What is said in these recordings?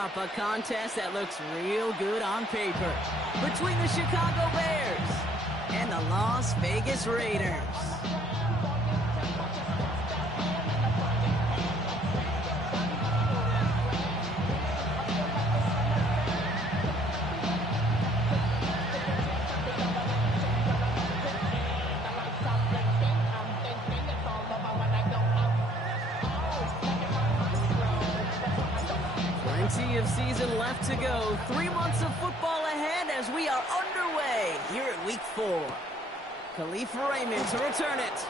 up, a contest that looks real good on paper between the Chicago Bears and the Las Vegas Raiders. Plenty of season left to go. 3 months of football ahead as we are underway here at Week 4. Khalif Raymond to return it.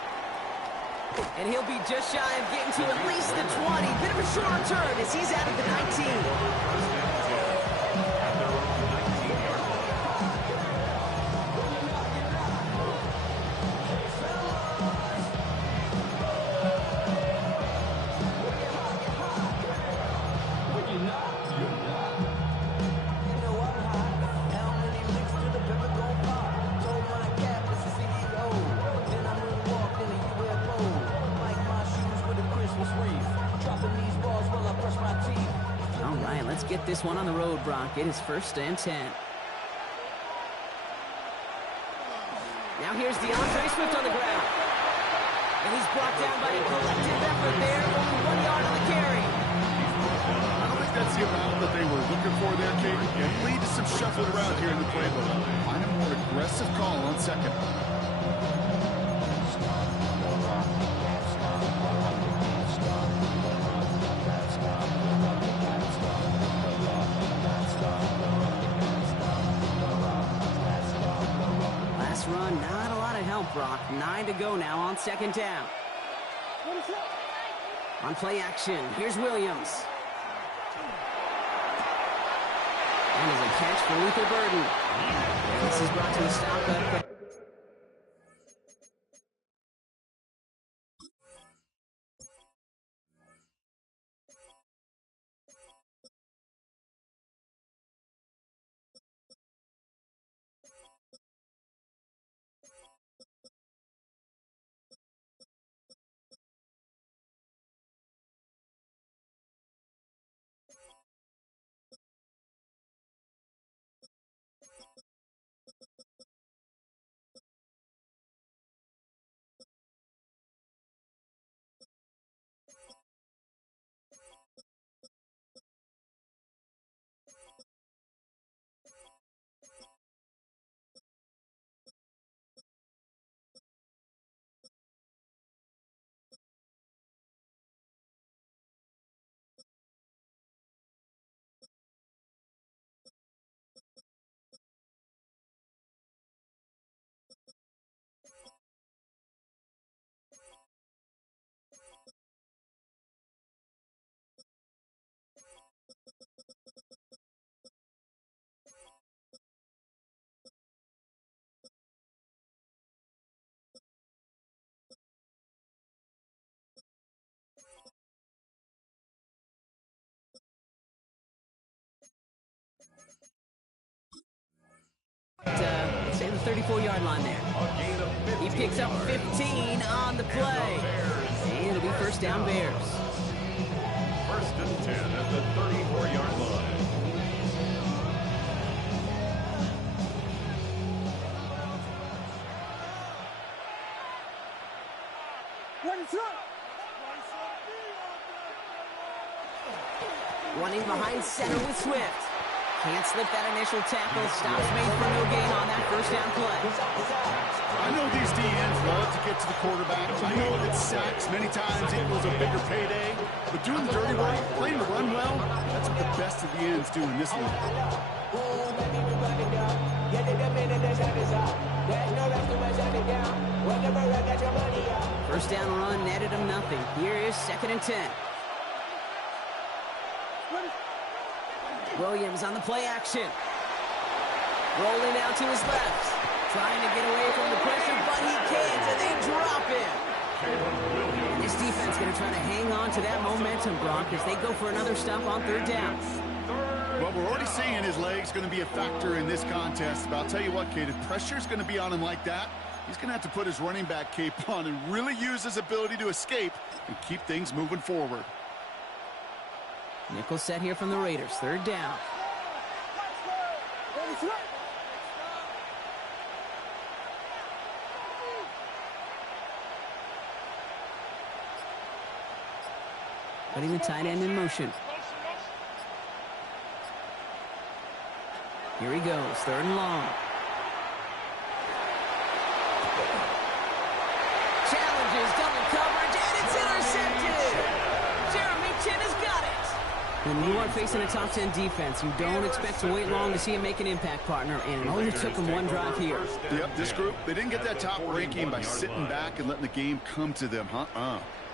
And he'll be just shy of getting to at least the 20. Bit of a short return as he's out of the 19. Let's get this one on the road, Brock. It is 1st and 10. Now here's DeAndre Swift on the ground. And he's brought down by a collective effort there. Only 1 yard on the carry. I don't think that's the amount that they were looking for there, Kate. It lead to some shuffling around here in the playbook. Find a more aggressive call on second. Run, not a lot of help, Brock. 9 to go now on 2nd down. On play action, here's Williams. And there's a catch for Luther Burden. And this is brought to a stop at... Say the 34-yard line there. He picks up 15 on the play. And it'll be 1st down Bears. 1st and 10 at the 34-yard line. Running behind center with Swift. Can't slip that initial tackle. Stops made for no gain on that 1st down play. I know these DNs love to get to the quarterback. I know that sacks many times equals a bigger payday. But doing the dirty work, playing the run well, that's what the best of the ends do in this league. 1st down run netted him nothing. Here is 2nd and 10. Williams on the play action. Rolling out to his left. Trying to get away from the pressure, but he can't, and they drop him. This defense going to try to hang on to that momentum, Brock, as they go for another stop on 3rd down. Well, we're already seeing his legs going to be a factor in this contest. But I'll tell you what, Kate, if pressure's going to be on him like that, he's going to have to put his running back cape on and really use his ability to escape and keep things moving forward. Nickel set here from the Raiders. Third down. Putting the tight end in motion. Here he goes, third and long. Challenges, double coverage, and it's intercepted! Jeremy Chin has got it! When you are facing a top 10 defense, you don't expect to wait long to see him make an impact, partner, and it only took him one drive here. Yep, this group, they didn't get that top ranking by sitting back and letting the game come to them,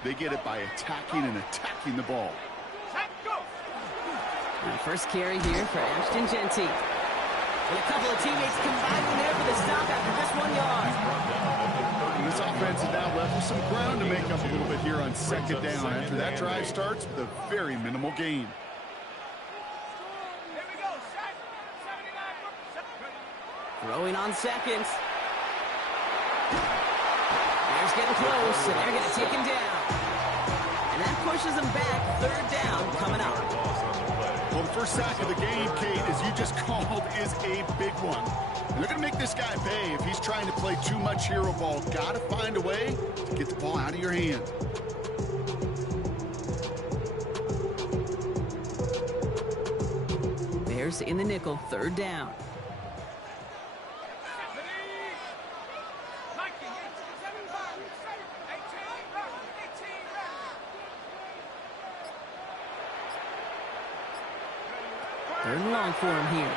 They get it by attacking the ball. And first carry here for Ashton Genty. And a couple of teammates combining there for the stop after just 1 yard. And this offense is now left with some ground to make up a little bit here on second down after that drive starts with a very minimal gain. Throwing on seconds. Bears getting close, and they're going to take him down. And that pushes him back. Third down coming up. Well, the first sack of the game, Kate, as you just called, is a big one. And they're going to make this guy pay if he's trying to play too much hero ball. Got to find a way to get the ball out of your hand. Bears in the nickel, third down. Third and long for him here.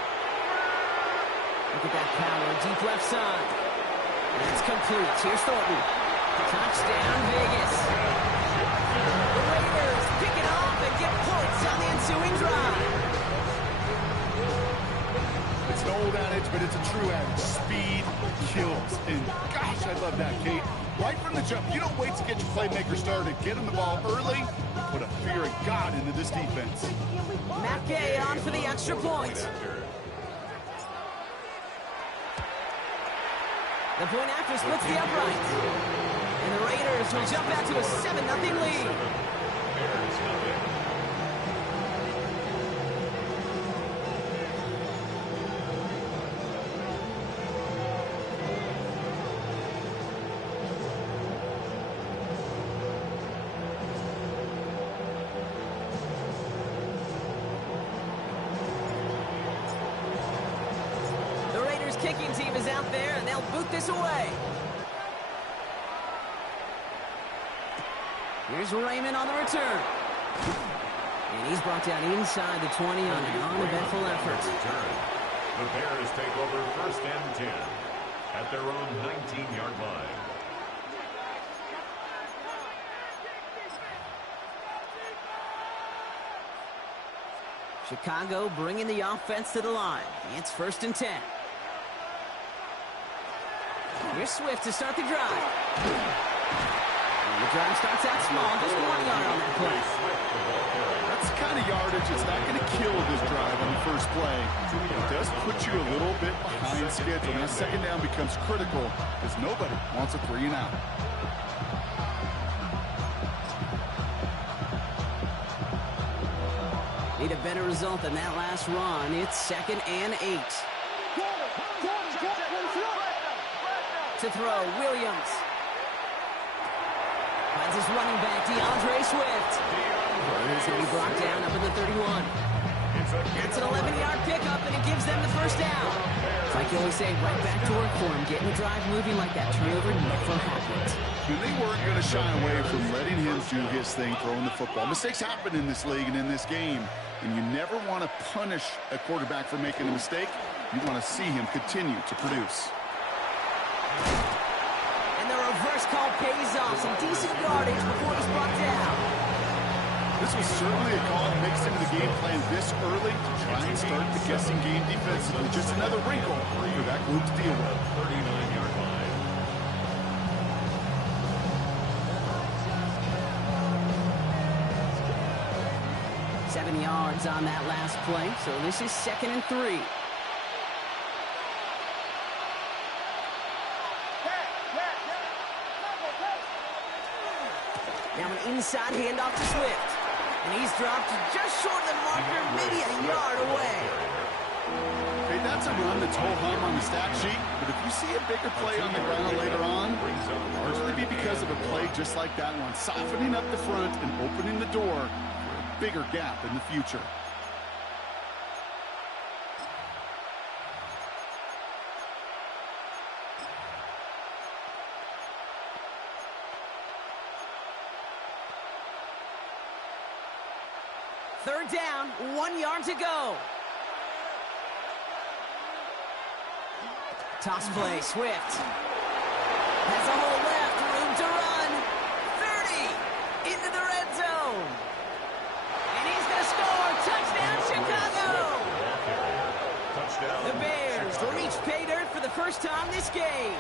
Look at that power, deep left side. And it's complete. Here's Thornton. Touchdown, Vegas. The Raiders pick it off and get points on the ensuing drive. It's an old adage, but it's a true adage. Speed kills. And gosh, I love that, Kate. Right from the jump, you don't wait to get your playmaker started. Get him the ball early. Put a fear of God into this defense. Matt Gay on for the extra point. The point after splits the upright. And the Raiders will jump out to a 7-0 lead. Kicking team is out there, and they'll boot this away. Here's Raymond on the return. And he's brought down inside the 20 on an uneventful effort. The Bears take over first and 10 at their own 19-yard line. Chicago bringing the offense to the line. It's first and 10. Here's Swift to start the drive. And the drive starts out small, just 1 yard on that play. That's the kind of yardage that's not going to kill this drive on the first play. It does put you a little bit behind schedule. Now second down becomes critical because nobody wants a 3 and out. Need a better result than that last run. It's second and 8. To throw, Williams. Finds his running back, DeAndre Swift. He's going to be brought down up in the 31. It's an 11-yard pickup, and it gives them the first down. It's like you always say, right back to work for him. Getting the drive moving like that. Turnover never happened. And they weren't going to shy away from letting him do his thing, throwing the football. Mistakes happen in this league and in this game, and you never want to punish a quarterback for making a mistake. You want to see him continue to produce. And the reverse call pays off. Some decent yardage before he's brought down. This was certainly a call mixed into the game plan this early to try and start the guessing game defensively. Just another wrinkle for that group to deal with. 39-yard line. 7 yards on that last play, so this is second and 3. Now an inside handoff to Swift. And he's dropped just short of the marker, maybe a yard away. Hey, that's a run that's ho-hum on the stat sheet, but if you see a bigger play on the ground later on, largely be because of a play just like that one, softening up the front and opening the door for a bigger gap in the future. Third down, 1 yard to go. Toss play, Swift. Has a hole left, room to run. 30, into the red zone. And he's going to score. Touchdown, Chicago. The Bears reach pay dirt for the first time this game.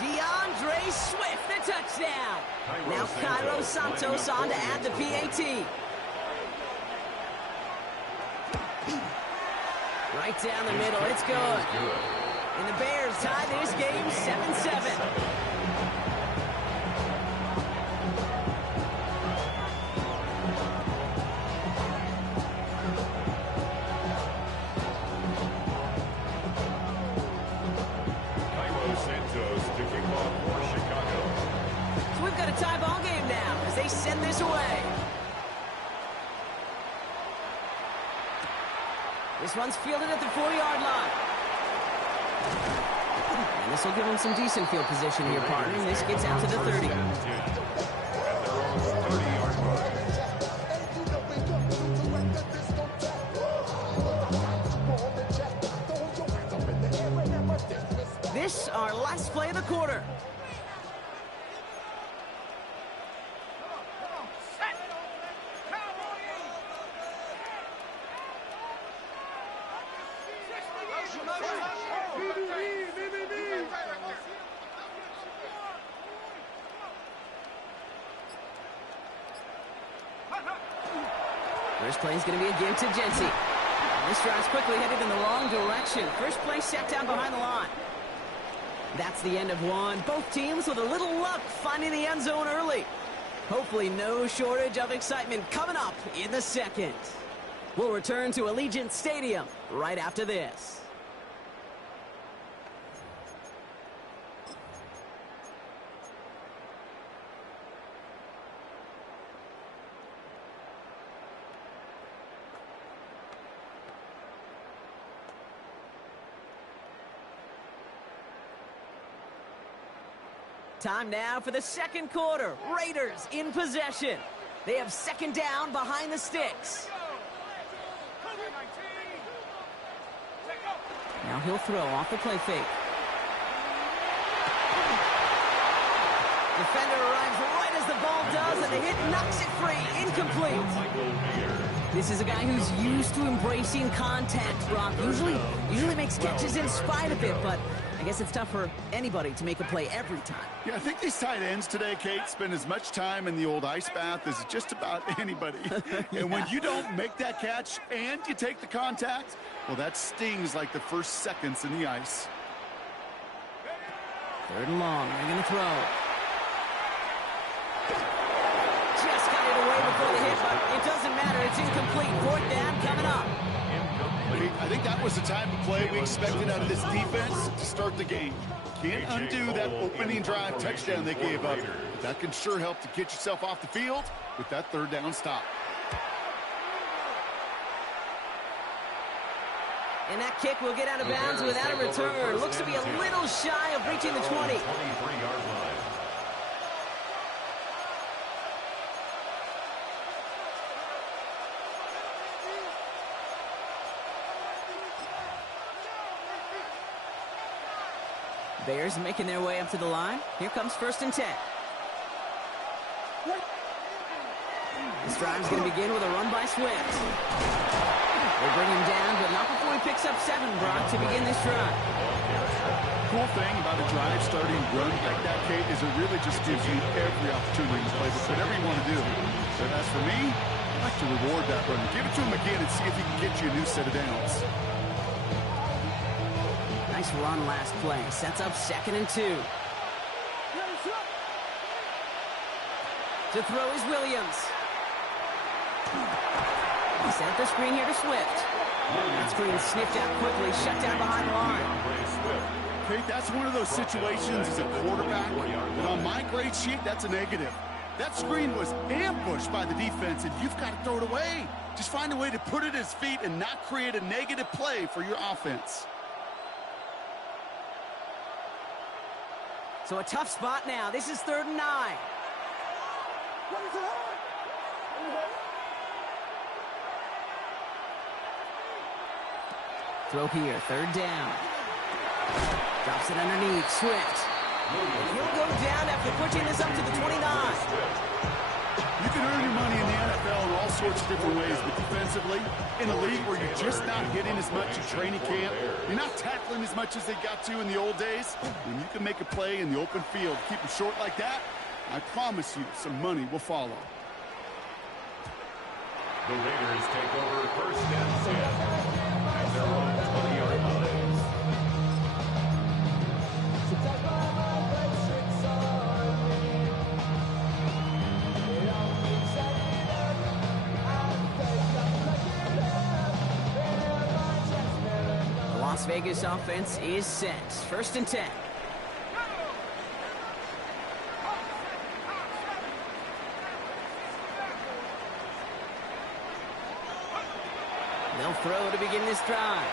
DeAndre Swift, the touchdown. Now Cairo Santos on to add the PAT. Right down the middle, it's good. And the Bears tie this game 7-7. Cairo Santos to kick off for Chicago. So we've got a tie ball game now as they send this away. This one's fielded at the 4-yard line. And this will give them some decent field position here, partner. And this gets out to the 30. This, our last play of the quarter. First play is going to be a give to Jency. This drive's quickly headed in the wrong direction. First play set down behind the line. That's the end of one. Both teams with a little luck finding the end zone early. Hopefully no shortage of excitement coming up in the second. We'll return to Allegiant Stadium right after this. Time now for the second quarter. Raiders in possession. They have second down behind the sticks. Now he'll throw off the play fake. Defender arrives right as the ball does, and the hit knocks it free. Incomplete. This is a guy who's used to embracing contact, Brock. Usually makes catches in spite of it, but I guess it's tough for anybody to make a play every time. Yeah, I think these tight ends today, Kate, spend as much time in the old ice bath as just about anybody. Yeah. And when you don't make that catch and you take the contact, well, that stings like the first seconds in the ice. Third and long. They're going to throw. Just got it away before the hit, but it doesn't matter. It's incomplete. Fourth down coming up. I think that was the type of play we expected out of this defense to start the game. Can't undo that opening drive touchdown they gave up. But that can sure help to get yourself off the field with that third down stop. And that kick will get out of bounds without a return. Looks to be a little shy of reaching the 20. 23-yard line. Bears making their way up to the line. Here comes 1st and 10. This drive's going to begin with a run by Swift. They bring him down, but not before he picks up 7, Brock, to begin this drive. Cool thing about a drive starting run like that, Kate, is it really just gives you every opportunity to play with whatever you want to do. But as for me, I'd like to reward that run. Give it to him again and see if he can get you a new set of downs. Nice run last play. Sets up 2nd and 2. To throw is Williams. Set the screen here to Swift. That screen sniffed out quickly, shut down behind the line. Okay, that's one of those situations as a quarterback, but on my grade sheet, that's a negative. That screen was ambushed by the defense, and you've got to throw it away. Just find a way to put it at his feet and not create a negative play for your offense. So a tough spot now. This is 3rd and 9. Throw here, 3rd down. Drops it underneath, Swift. And he'll go down after pushing this up to the 29. You can earn your money in the NFL in all sorts of different ways, but defensively, in a league where you're just not hitting as much in training camp, you're not tackling as much as they got to in the old days, when you can make a play in the open field, keep it short like that, I promise you some money will follow. The Raiders take over 1st and 10 at their own 20-yard line. Las Vegas offense is set. 1st and 10. They'll throw to begin this drive.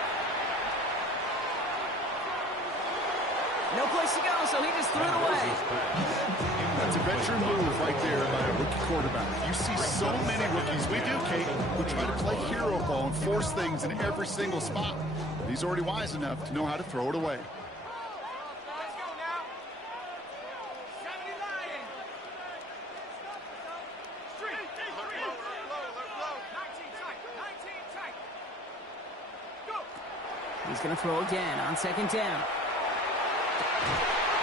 No place to go, so he just threw it away. That's a veteran move right there by a rookie quarterback. You see so many rookies, we do, Kate, who try to play hero ball and force things in every single spot. But he's already wise enough to know how to throw it away. Let's go now. 70 Lions. Street. 19 tight. 19 tight. Go. He's going to throw again on 2nd down.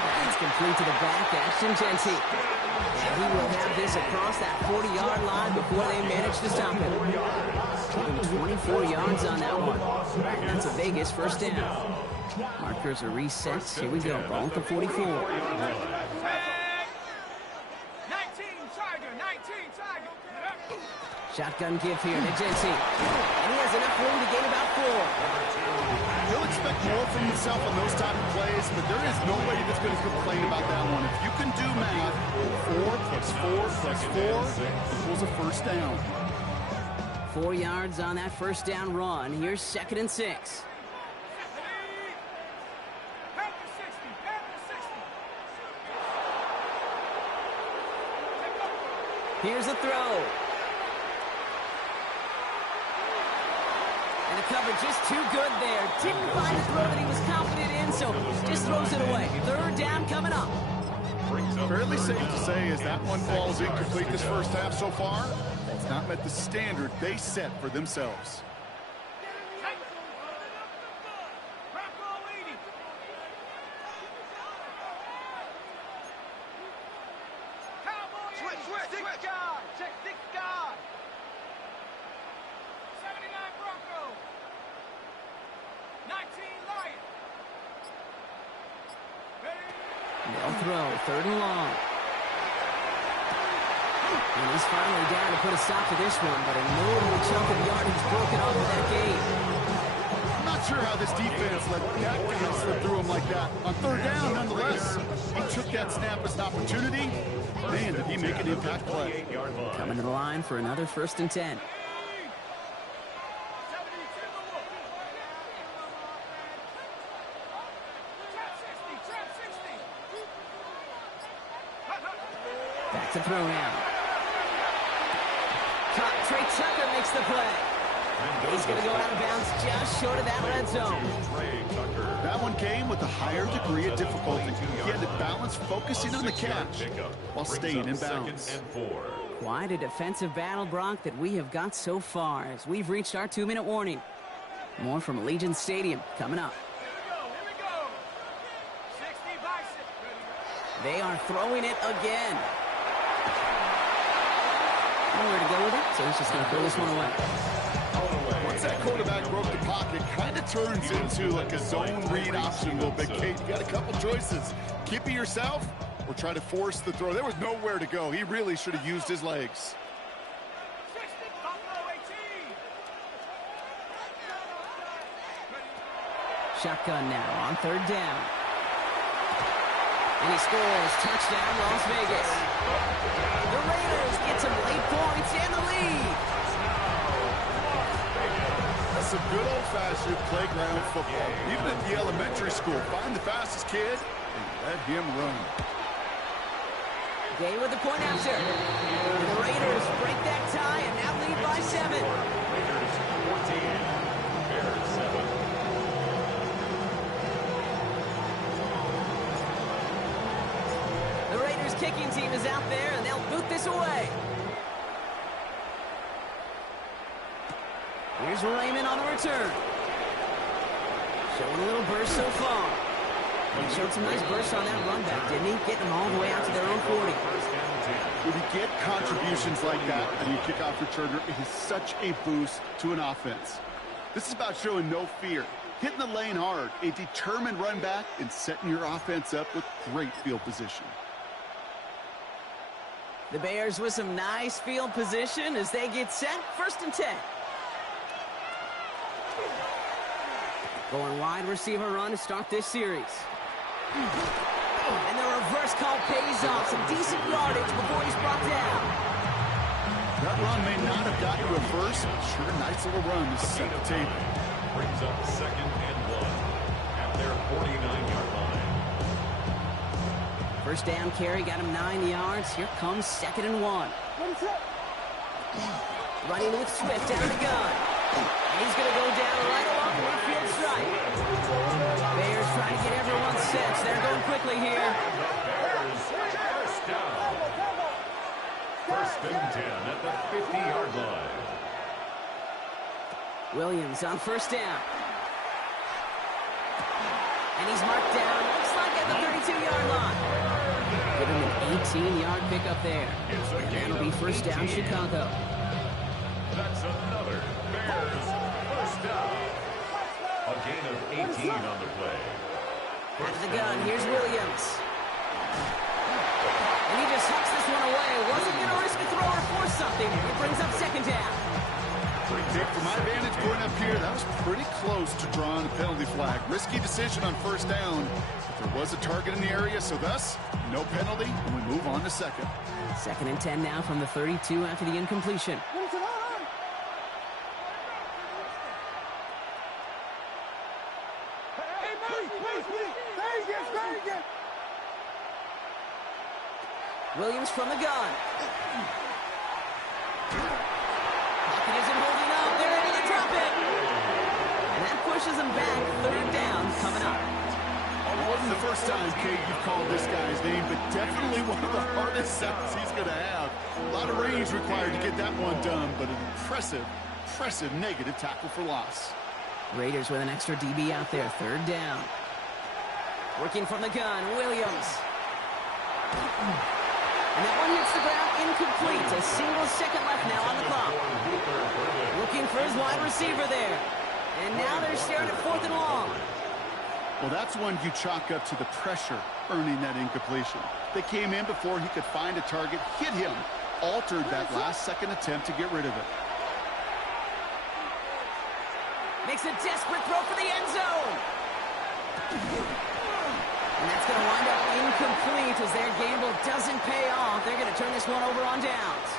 That's complete to the back, Ashton Genty. And he will have this across that 40-yard line before they manage to stop him. 24 yards on that one. That's a Vegas 1st down. Markers are reset. Here we go. Ball at the 44. 19 Tiger. 19 Tiger. Shotgun give here to Genty. And he has enough room to gain about 4. He'll expect more from himself on those type of plays, but there is nobody that's going to complain about that one. If you can do math, 4 + 4 + 4 equals a 1st down. 4 yards on that 1st down run. Here's 2nd and 6. Here's a throw. And the cover just too good there. Didn't find a throw that he was confident in, so just throws it away. 3rd down coming up. Fairly safe to say as that one falls incomplete this 1st half so far, it's not met the standard they set for themselves. They'll throw, 3rd and long. And he's finally down to put a stop to this one, but a notable chunk of yardage broken off of that game. I'm not sure how this defense let that guy slip through him like that. On 3rd down, nonetheless, he took that snap as an opportunity. Man, did he make an impact play. Coming to the line for another 1st and 10. Back to throw now. Trey Tucker makes the play. He's going to go out of bounds just short of that red zone. That one came with a higher degree of difficulty. He had to balance focusing on the catch while staying in bounds. Quite a defensive battle, Brock, that we have got so far as we've reached our 2-minute warning. More from Allegiant Stadium coming up. They are throwing it again. Nowhere to go with it, so he's just going to throw this one away. Once that quarterback broke the pocket, kind of turns into like a zone read option a little bit. Kate, you got a couple choices. Keep it yourself or try to force the throw. There was nowhere to go. He really should have used his legs. Shotgun now on third down. And he scores. Touchdown, Las Vegas. The Raiders get some late points and the lead. That's some good old-fashioned playground football. Even at the elementary school, find the fastest kid and let him run. Gay with the point after. And the Raiders break that tie and now lead by 7. Raiders 14, Bears 7. The Raiders kicking team is out there and they'll boot this away. Here's Raymond on the return. Showing a little burst so far. He showed some nice bursts on that run back, didn't he? Getting them all the way out to their own 40. When you get contributions like that and you kick off returner, it is such a boost to an offense. This is about showing no fear, hitting the lane hard, a determined run back, and setting your offense up with great field position. The Bears with some nice field position as they get set. 1st and 10. Going wide receiver run to start this series. And the reverse call pays off. Some decent yardage before he's brought down. That run may not have got you a first, but sure, nice little run to set the table. Brings up 2nd and 1 at their 49-yard line. First down carry got him 9 yards. Here comes 2nd and 1. Running with Swift down the gun. And he's going to go down right along the midfield stripe. Bears trying to get everyone set. They're going quickly here. Bears first down. 1st and 10 at the 50-yard line. Williams on 1st down. And he's marked down, looks like at the 32-yard line. Give him an 18-yard pickup there. And that'll be 1st down, Chicago. That's another Bears first down. A gain of 18 on the play. Out of the gun, here's Williams. And he just hucks this one away. Wasn't going to risk a throw or force something. It brings up 2nd down. Dick, from my vantage point up here, that was pretty close to drawing a penalty flag. Risky decision on 1st down, but there was a target in the area, so thus, no penalty, and we move on to 2nd. 2nd and 10 now from the 32 after the incompletion. Williams from the gun. Pocket isn't holding up. They're ready to drop it. And that pushes him back. 3rd down coming up. It wasn't the first time, Kate, you've called this guy's name, but definitely one of the hardest sets he's going to have. A lot of range required to get that one done, but an impressive negative tackle for loss. Raiders with an extra DB out there. 3rd down. Working from the gun, Williams. And that one hits the ground incomplete. A single second left now on the clock. Looking for his wide receiver there. And now they're staring at 4th and long. Well, that's one you chalk up to the pressure earning that incompletion. They came in before he could find a target, hit him, altered that last-second attempt to get rid of it. Makes a desperate throw for the end zone. And that's going to wind up incomplete as their gamble doesn't pay off. They're going to turn this one over on downs.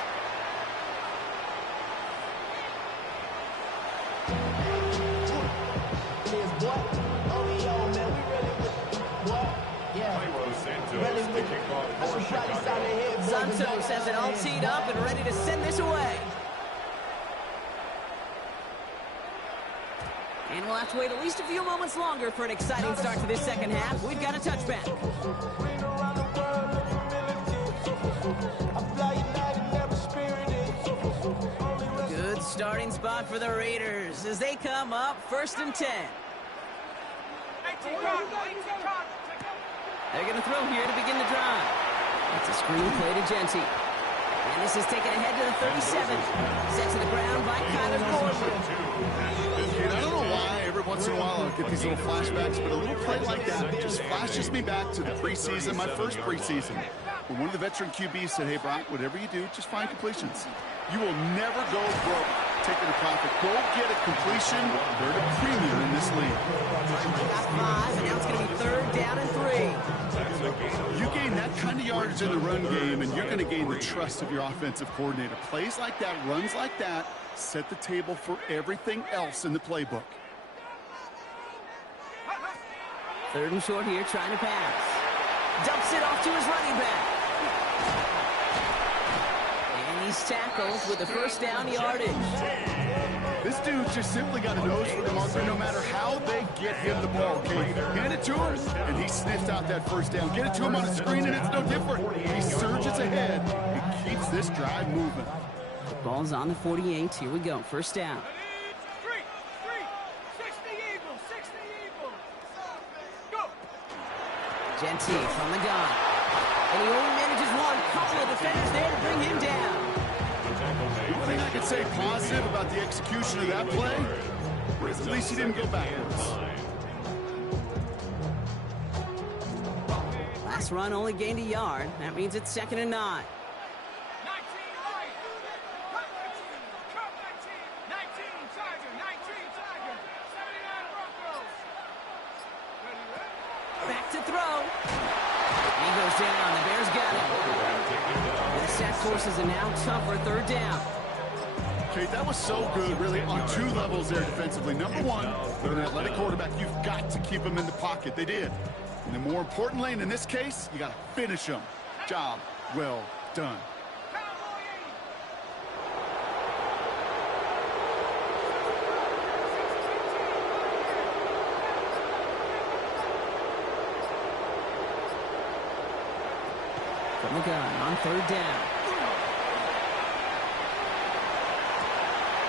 Santos has it all teed up and ready to send this away. And we'll have to wait at least a few moments longer for an exciting start to this 2nd half. We've got a touchback. Good starting spot for the Raiders as they come up 1st and 10. They're going to throw here to begin the drive. It's a screen play to Genty. And this is taken ahead to the 37. Sent to the ground by Kyler Gordon. I don't know why every once in a while I'll get these little flashbacks, but a little play like that just flashes me back to the preseason, my first preseason. When one of the veteran QBs said, hey, Brock, whatever you do, just find completions. You will never go broke taking a profit. Go get a completion. They're the premier in this league. Got 5, and now it's going to be 3rd down and 3. You gain that kind of yardage in the run game, and you're going to gain the trust of your offensive coordinator. Plays like that, runs like that, set the table for everything else in the playbook. 3rd and short here, trying to pass. Dumps it off to his running back. And he's tackled with a 1st down yardage. This dude just simply got a nose for the marker no matter how they get him the ball, okay? Hand it to him, and he sniffs out that 1st down. Get it to him on the screen, and it's no different. He surges ahead and keeps this drive moving. The ball's on the 48. Here we go. 1st down. 3, 60 Eagles, 60 Eagles. Go. Gentee from the gun. And he only manages one. Couple of defenders there to bring him down. The only thing I can say positive about the execution of that play is at least he didn't go backwards. Last run only gained a yard. That means it's 2nd and 9. 19 right. Cut 19. 19 Tiger. 19 Tiger. 79 Broncos. Ready? Back to throw. He goes down. The Bears got him. And the sack forces a now tougher 3rd down. Okay, that was so good, really, on 2 levels there defensively. Number 1, with an athletic quarterback, you've got to keep him in the pocket. They did. And then more importantly, in this case, you got to finish him. Job well done. From the gun on 3rd down.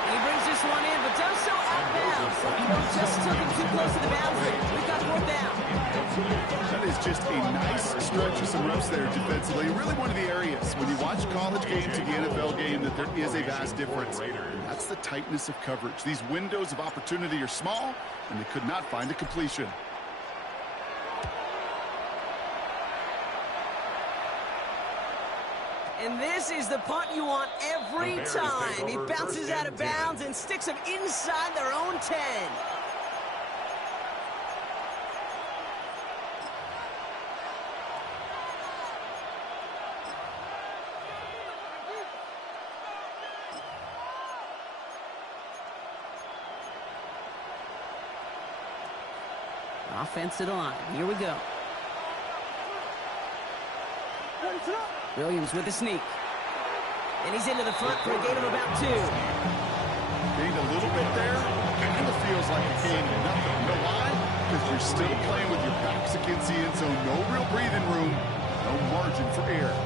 He brings this one in, but does so out of bounds. He just took him too close to the boundary. We've got 4th down. That is just a nice stretch of some reps there defensively. Really one of the areas when you watch college game to the NFL game that there is a vast difference. That's the tightness of coverage. These windows of opportunity are small, and they could not find a completion. And this is the punt you want every time. He bounces out of bounds and sticks them inside their own 10. Offense to the line. Here we go. Williams with the sneak. And he's into the front for a gain of about 2. Gained a little bit there. Kind of feels like a gain of nothing. You know why? Because you're still playing with your backs against the end zone. No real breathing room. No margin for error.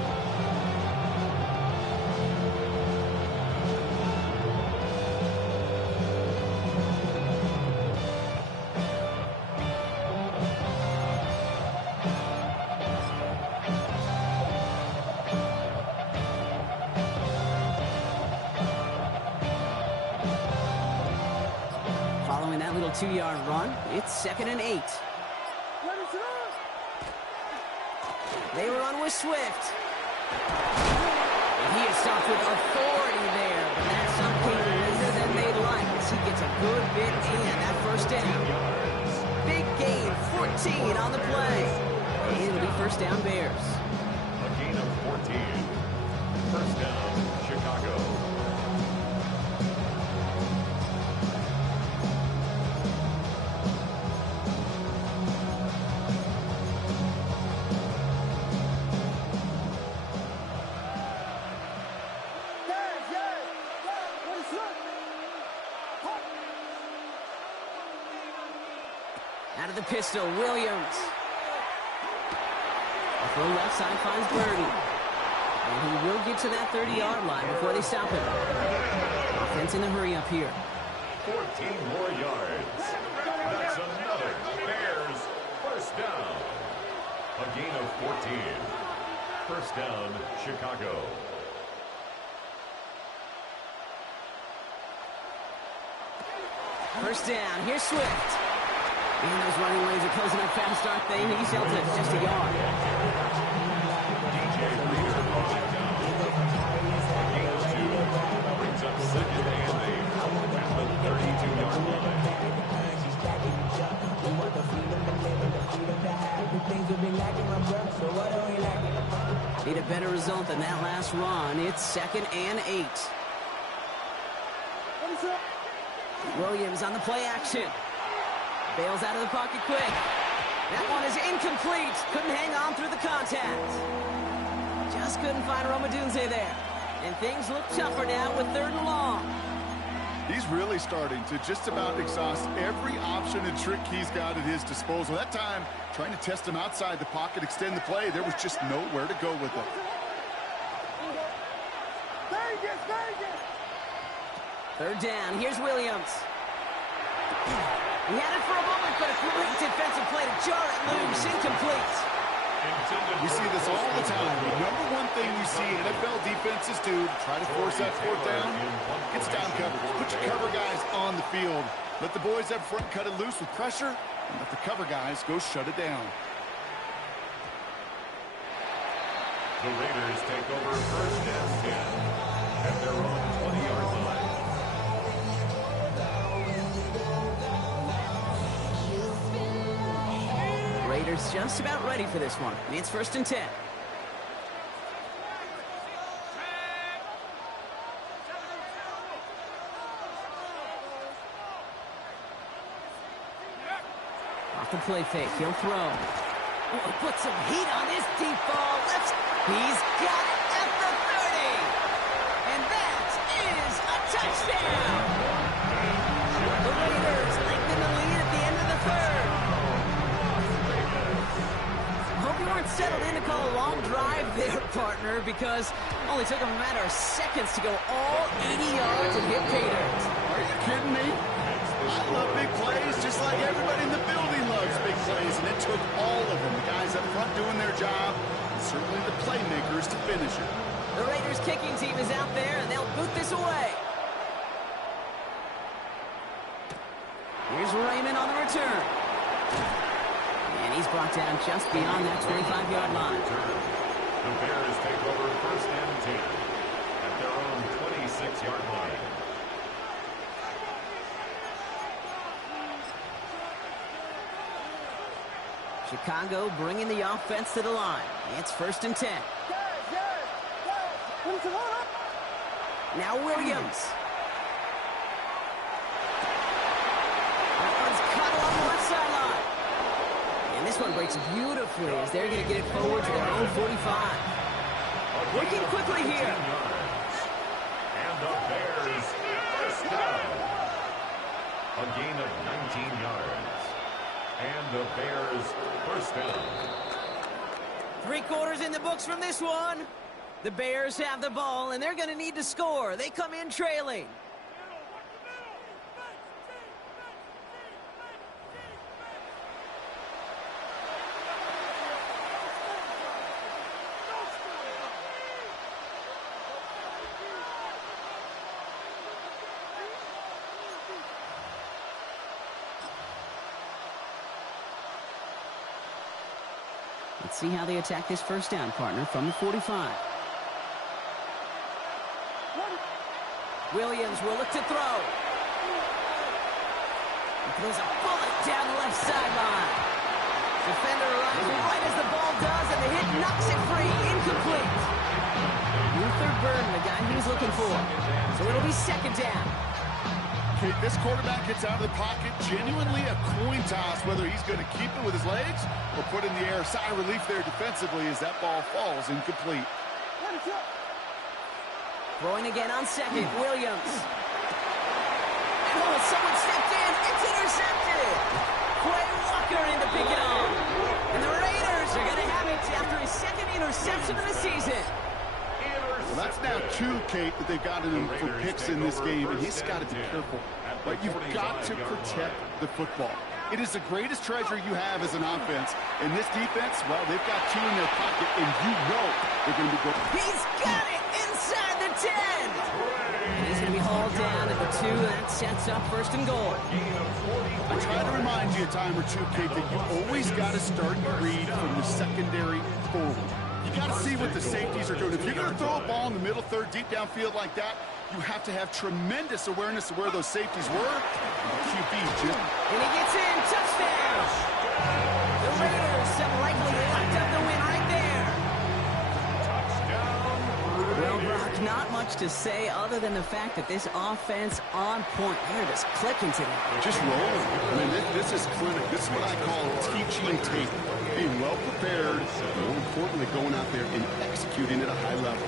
Following that little 2-yard run, it's 2nd and 8. They run with Swift. And he is stopped with authority there, but that some came later than they'd like as he gets a good bit in that 1st down. Big gain, 14 on the play. And it'll be 1st down Bears. A gain of 14. 1st down, Chicago. Out of the pistol, Williams. The throw left side finds Birdie. And he will get to that 30-yard line before they stop him. Offense in the hurry up here. 14 more yards. That's another Bears 1st down. A gain of 14. 1st down, Chicago. First down. Here's Swift. And those running lanes are closing up fast, aren't they? He's held to just a yard. Brings up 2nd and 8 at the 32-yard line. Need a better result than that last run. It's 2nd and 8. Williams on the play action. Bails out of the pocket quick. That one is incomplete. Couldn't hang on through the contact. Just couldn't find Romadunze there. And things look tougher now with 3rd and long. He's really starting to just about exhaust every option and trick he's got at his disposal. That time, trying to test him outside the pocket, extend the play, there was just nowhere to go with it. Third down. Here's Williams. He had it for a moment, but a great defensive play to jar it loose. Incomplete. We see this all the time. The number one thing you see NFL defenses do to try to force that 4th down, it's down coverage. Put your cover guys on the field. Let the boys up front cut it loose with pressure, and let the cover guys go shut it down. The Raiders take over 1st and 10 at their own 20-yard line. Raiders just about ready for this one. It's 1st and 10. Off the play fake, he'll throw. Oh, put some heat on this deep ball. He's got it at the 30. And that is a touchdown. The Raiders lengthen the lead at the end of the 3rd. Hope you weren't settled in to call a long drive there, partner, because only took him a matter of seconds to go all 80 yards and hit pay dirt. Are you kidding me? I love big plays just like everybody in the building loves big plays, and it took all of them. The guys up front doing their job, and certainly the playmakers to finish it. The Raiders kicking team is out there, and they'll boot this away. Here's Raymond on the return. And he's brought down just beyond that 25-yard line. The Bears take over 1st and 10 at their own 26-yard line. Chicago bringing the offense to the line. It's 1st and 10. Now Williams. That one's cut along the left sideline. And this one breaks beautifully as they're going to get it forward to their own 45. Working quickly here. And the Bears 1st down. A gain of 19 yards. And the Bears 1st down. 3 quarters in the books from this one. The Bears have the ball, and they're going to need to score. They come in trailing. Let's see how they attack this 1st down, partner, from the 45. Williams will look to throw. He throws a bullet down the left sideline. Defender arrives right as the ball does, and the hit knocks it free. Incomplete. Ruther Burden, the guy he was looking for. So it'll be 2nd down. Okay, this quarterback gets out of the pocket, genuinely a coin toss, whether he's going to keep it with his legs or put in the air. Sigh of relief there defensively as that ball falls incomplete. Throwing again on 2nd, Williams. Oh, someone stepped in. It's intercepted. Quay Walker in to pick it off. And the Raiders are going to have it after his 2nd interception of the season. Well, that's now 2, Kate, that they've gotten him for picks in this game, and he's got to be careful. Right? You've got to protect the football. It is the greatest treasure you have as an offense. And this defense, well, they've got 2 in their pocket, and you know they're going to be good. He's got it inside the 10. And he's going to be hauled down at the 2. That sets up 1st and goal. I try to remind you a time or two, Kate, that you always got to start your read from the secondary forward. You got to see what the safeties are doing. If you're going to throw a ball in the middle third, deep downfield like that, you have to have tremendous awareness of where those safeties were. And the QB, Jim. And he gets in. Touchdown. The Raiders have likely locked up the win right there. much to say other than the fact that this offense on point. They're just clicking today. Just rolling. I mean, this is clinic. This is what I call teaching tape. Being well prepared, and more importantly, going out there and executing at a high level.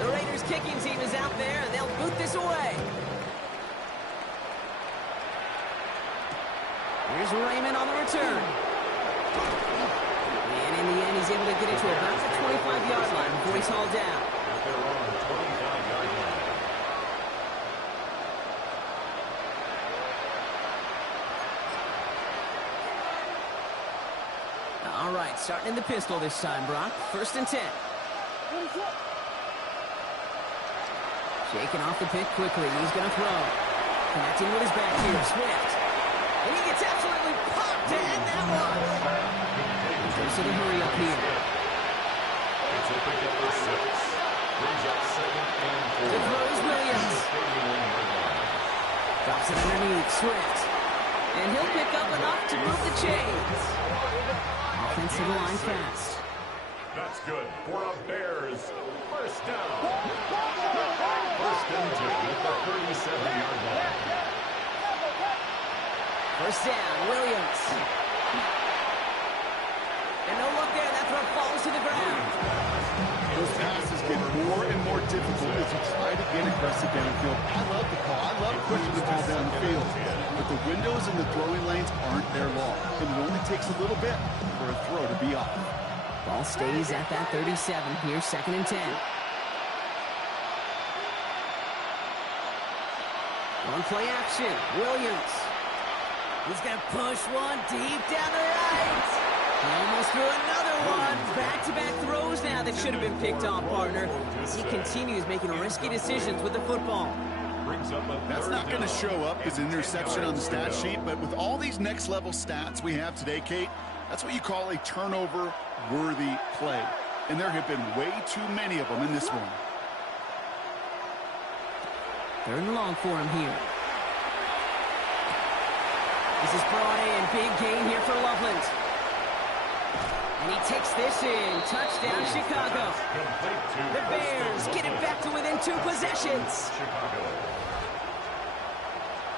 The Raiders kicking team is out there, and they'll boot this away. Here's Raymond on the return. And in the end, he's able to get it to about the 25-yard line before he's hauled down. All right, starting in the pistol this time, Brock. 1st and 10. Shaking off the pick quickly. He's going to throw. Connecting with his back here, Swift. And he gets absolutely popped to end that one. He goes to the hurry up here. It's a pickup for 6. Brings up 2nd and 4. To throws Williams. Drops it underneath, Swift. And he'll pick up enough to move the chains. Offensive line fast. That's good for a Bears 1st down. 1st and 2 at the 37-yard line. 1st down, Williams. And no look there, that throw falls to the ground. Those passes get more and more difficult as you try to get aggressive downfield. I love the call. I love pushing the ball down the field. But the windows and the throwing lanes aren't there long. And it only takes a little bit for a throw to be off. Ball stays at that 37. Here's 2nd and 10. One play action. Williams. He's going to push one deep down the right. He almost threw another one. Back-to-back throws now that should have been picked off, partner, as he continues making risky decisions with the football. That's not going to show up as an interception on the stat sheet, but with all these next-level stats we have today, Kate, that's what you call a turnover-worthy play. And there have been way too many of them in this one. 3rd and long for him here. This is brought in. Big gain here for Loveland. And he takes this in. Touchdown, Chicago. The Bears get it back to within 2 possessions.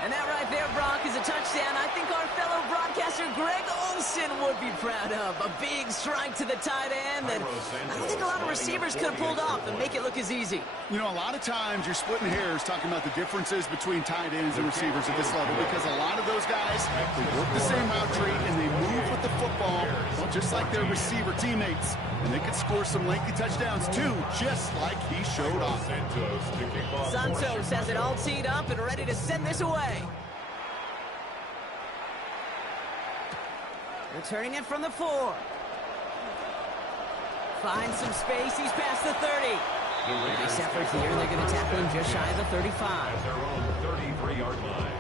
And that right there, Brock, is a touchdown I think our fellow broadcaster Greg Olsen would be proud of. A big strike to the tight end that I don't think a lot of receivers could have pulled off and make it look as easy. You know, a lot of times you're splitting hairs talking about the differences between tight ends and receivers at this level because a lot of those guys, they work the same route tree and they move with the football, well, just like their receiver teammates. And they could score some lengthy touchdowns too, just like he showed off. Santos has it all teed up and ready to send this away. Returning it from the 4. Finds some space. He's past the 30. Nice effort here. They're going to tackle him just shy of the 35. At their own 33-yard line.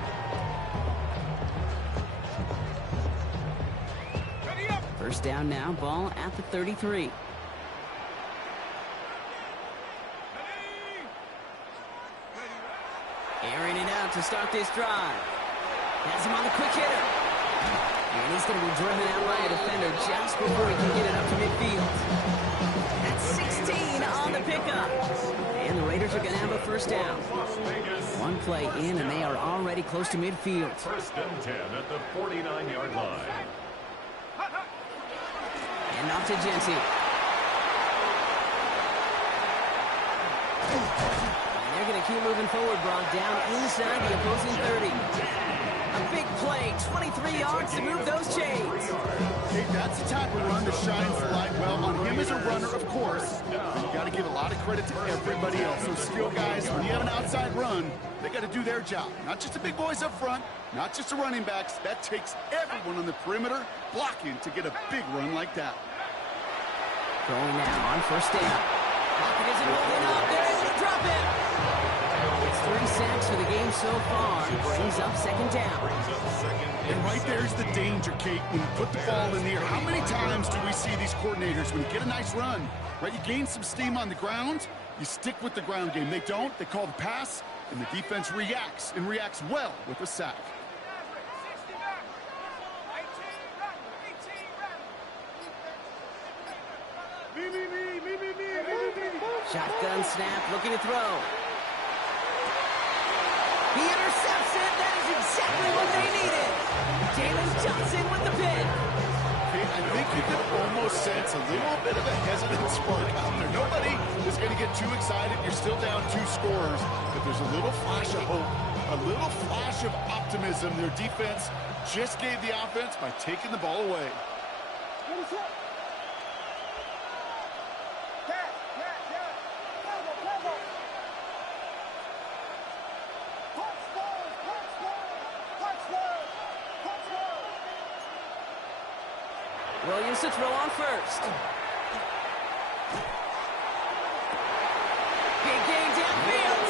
First down now. Ball at the 33. Airing it out to start this drive. Has him on the quick hitter. And he's going to be driven out by a defender just before he can get it up to midfield. That's 16 on the pickup. And the Raiders are going to have a first down. One play in, and they are already close to midfield. 1st and 10 at the 49-yard line. And off to Jency. And they're going to keep moving forward, Brock, down inside the opposing 30. A big play, 23 yards to move those chains. Hey, that's the type of run that shines the light well on him as a runner, of course. But you got to give a lot of credit to everybody else. Those skill guys, when you have an outside run, they got to do their job. Not just the big boys up front, not just the running backs. That takes everyone on the perimeter blocking to get a big run like that. Going now on first down. Pocket isn't holding up. They're able to drop it. It's 3 sacks for the game so far. Brings up 2nd down. And right there's the danger, Kate, when you put the ball in the air. How many times do we see these coordinators, when you get a nice run, right, you gain some steam on the ground, you stick with the ground game. They don't. They call the pass, and the defense reacts, and reacts well with a sack. Shotgun snap, looking to throw. He intercepts it. That is exactly what they needed. Jalen Johnson with the pick. I think you can almost sense a little bit of a hesitant spark out there. Nobody is going to get too excited. You're still down 2 scores, but there's a little flash of hope, a little flash of optimism. Their defense just gave the offense by taking the ball away. Williams to throw on first. Big gain downfield.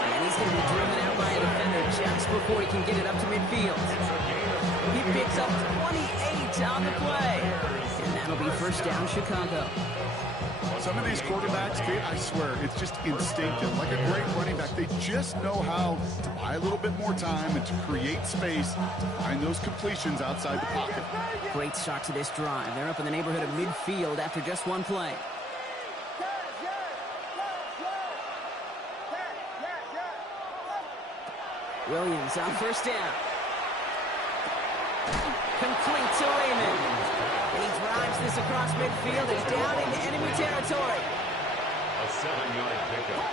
And he's going to be driven out by a defender just before he can get it up to midfield. He picks up 28 on the play. And that'll be first down, Chicago. Some of these quarterbacks, Kate, I swear, it's just instinctive. Like a great running back, they just know how to buy a little bit more time and to create space to find those completions outside the pocket. Great start to this drive. They're up in the neighborhood of midfield after just one play. Williams on first down. Complete to Raymond. And he drives this across midfield and down into enemy territory. A 7-yard pickup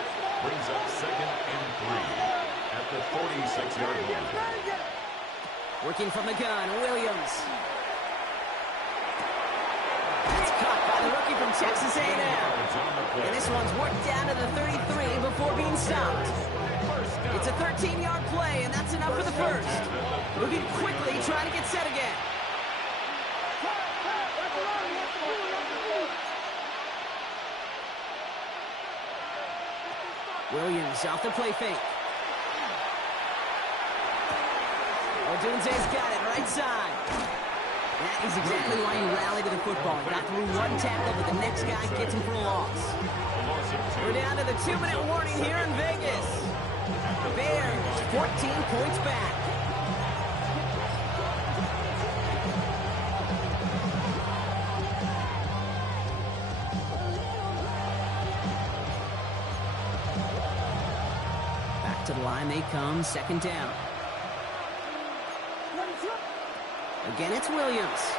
brings up 2nd and 3 at the 46-yard line. Working from the gun, Williams. That's caught by the rookie from Texas A&M. And this one's worked down to the 33 before being stopped. It's a 13-yard play, and that's enough for the first. Moving quickly, trying to get set again. Williams off the play fake. Odunze's got it right side. That is exactly why he rallied to the football. He got through one tackle, but the next guy gets him for a loss. We're down to the 2-minute warning here in Vegas. Bears 14 points back. Back to the line they come, 2nd down. Again, it's Williams.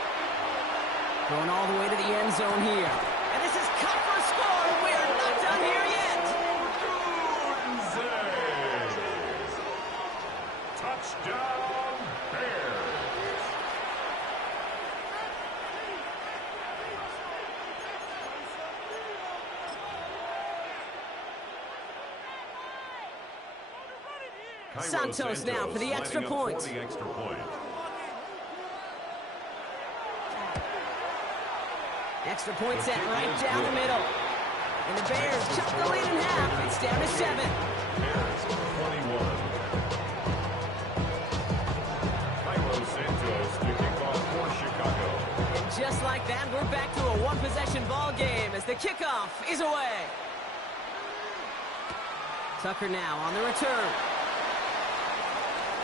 Going all the way to the end zone here. And this is cut for a score. We are not done here yet. Touchdown, Bears. Santos now for the extra point. Extra point set right down the middle. And the Bears chop the lead in half. It's down to 7. Bears 21. Santos to kick off for Chicago. And just like that, we're back to a one-possession ball game as the kickoff is away. Tucker now on the return.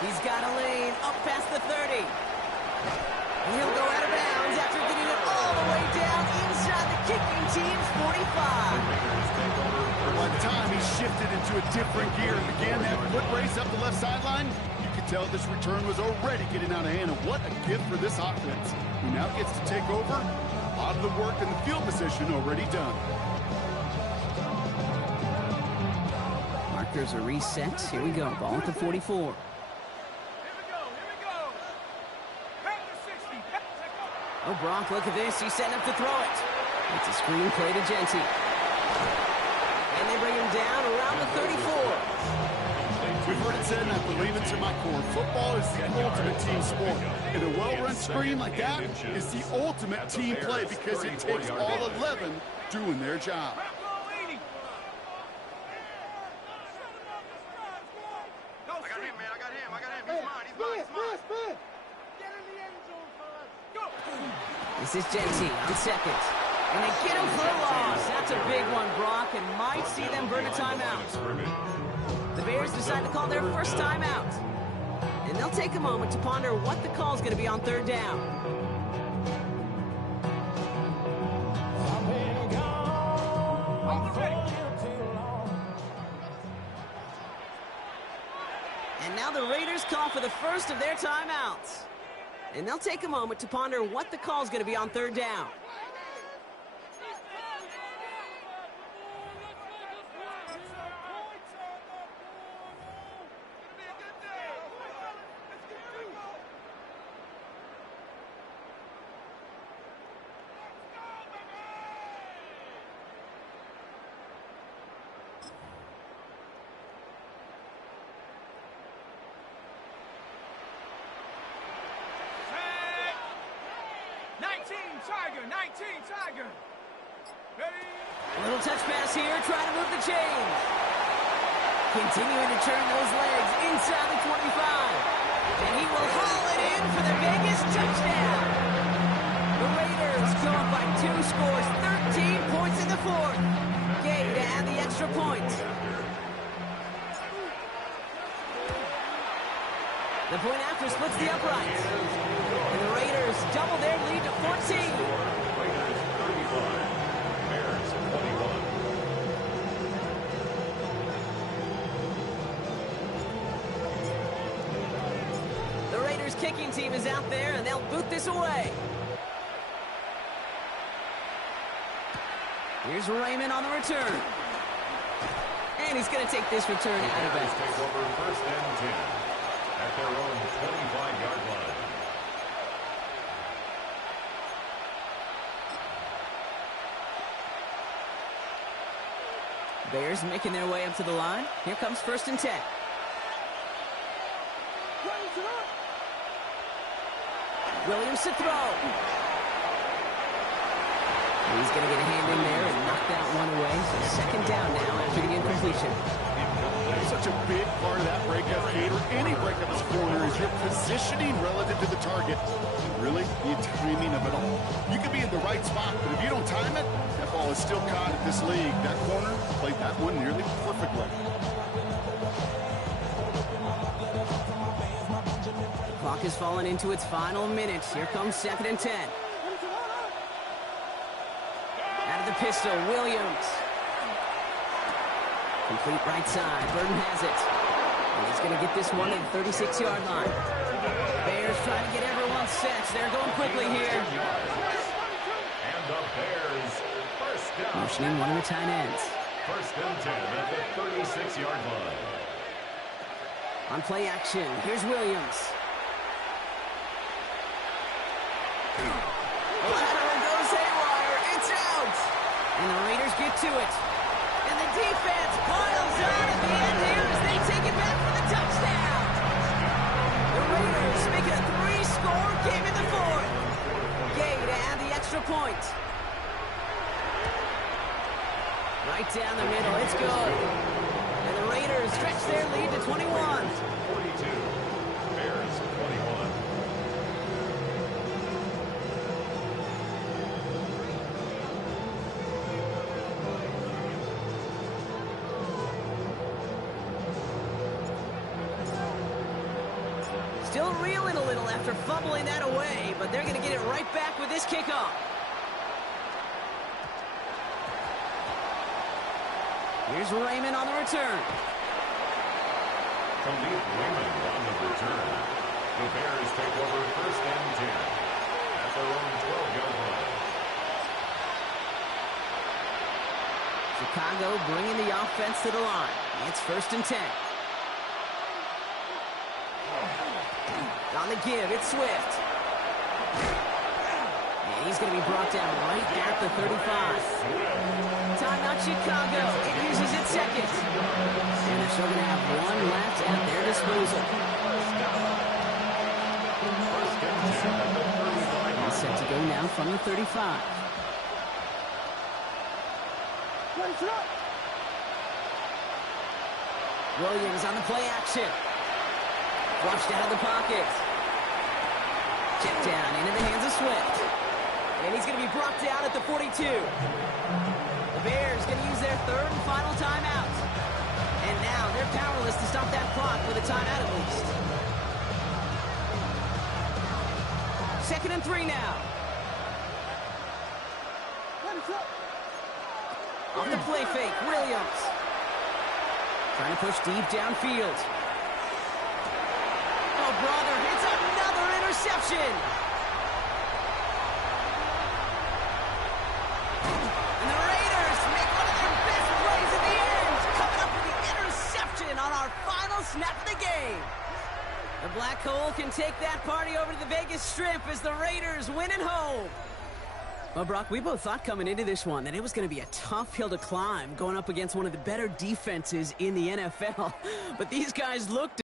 He's got a lane up past the 30. And he'll go out of bounds after getting it all the way down inside the kicking team's 45. By the time he shifted into a different gear and began that foot race up the left sideline, you could tell this return was already getting out of hand. And what a gift for this offense, who now gets to take over. A lot of the work in the field position already done. Markers are reset. Here we go. Ball at the 44. Oh, Brock, look at this. He's setting up to throw it. It's a screen play to Genty. And they bring him down around the 34. We've heard it said, and I believe it to my core, football is the ultimate team sport. And a well-run screen like that is the ultimate team play because it takes all 11 doing their job. This is Genty on 2nd. And they get him for a loss. That's a big one, Brock, and might see them burn a timeout. The Bears decide to call their first timeout. And they'll take a moment to ponder what the call is going to be on 3rd down. And now the Raiders call for the first of their timeouts. And they'll take a moment to ponder what the call is going to be on third down. Tiger, 19, Tiger. Ready? A little touch pass here, trying to move the chains. Continuing to turn those legs inside the 25. And he will haul it in for the Vegas touchdown. The Raiders go up by 2 scores, 13 points in the fourth. Gay to add the extra point. The point after splits the uprights. And the Raiders double their lead to 14. Raiders 35, Bears 21. The Raiders kicking team is out there, and they'll boot this away. Here's Raymond on the return. And he's going to take this return out of bounds. Take over first and 10 at their own 25-yard line. Bears making their way up to the line. Here comes first and 10. Williams to throw. He's going to get a hand in there and knock that one away. So second down now after the incompletion. Such a big part of that breakup, Gator. Any breakup as a corner is your positioning relative to the target. Really, the timing of it all. You can be in the right spot, but if you don't time it, that ball is still caught at this league. That corner played that one nearly perfectly. The clock has fallen into its final minutes. Here comes second and 10. Out of the pistol, Williams. Complete right side. Burton has it. And he's going to get this one to the 36-yard line. Bears trying to get everyone set. They're going quickly here. And the Bears first down. Motioning one of the tight ends. First and 10 at the 36-yard line. On play action, here's Williams. Lateral goes haywire. It's out. And the Raiders get to it. And the defense piles on at the end here as they take it back for the touchdown. The Raiders make it a 3-score game in the fourth. Gay to add the extra point. Right down the middle, it's good. And the Raiders stretch their lead to 21. 42, Bears 21. Still reeling a little after fumbling that away, but they're going to get it right back with this kickoff. Here's Raymond on the return. Khalif Raymond on the return. The Bears take over first and 10 at their own 12-yard line. Chicago bringing the offense to the line. It's first and 10. On the give, it's Swift. And he's going to be brought down right at the 35. Timeout Chicago. It uses its second. And they're still going to have one left at their disposal. All set to go now from the 35. Williams on the play action. Flushed out of the pocket. Check down into the hands of Swift. And he's going to be brought down at the 42. The Bears going to use their third and final timeout. And now they're powerless to stop that clock with a timeout at least. Second and 3 now. Off the play fake, Williams. Trying to push deep downfield. Oh, brother, it's another interception. And the Raiders make one of their best plays at the end, coming up with the interception on our final snap of the game. The Black Hole can take that party over to the Vegas Strip as the Raiders win at home. Well, Brock, we both thought coming into this one that it was going to be a tough hill to climb going up against one of the better defenses in the NFL. But these guys looked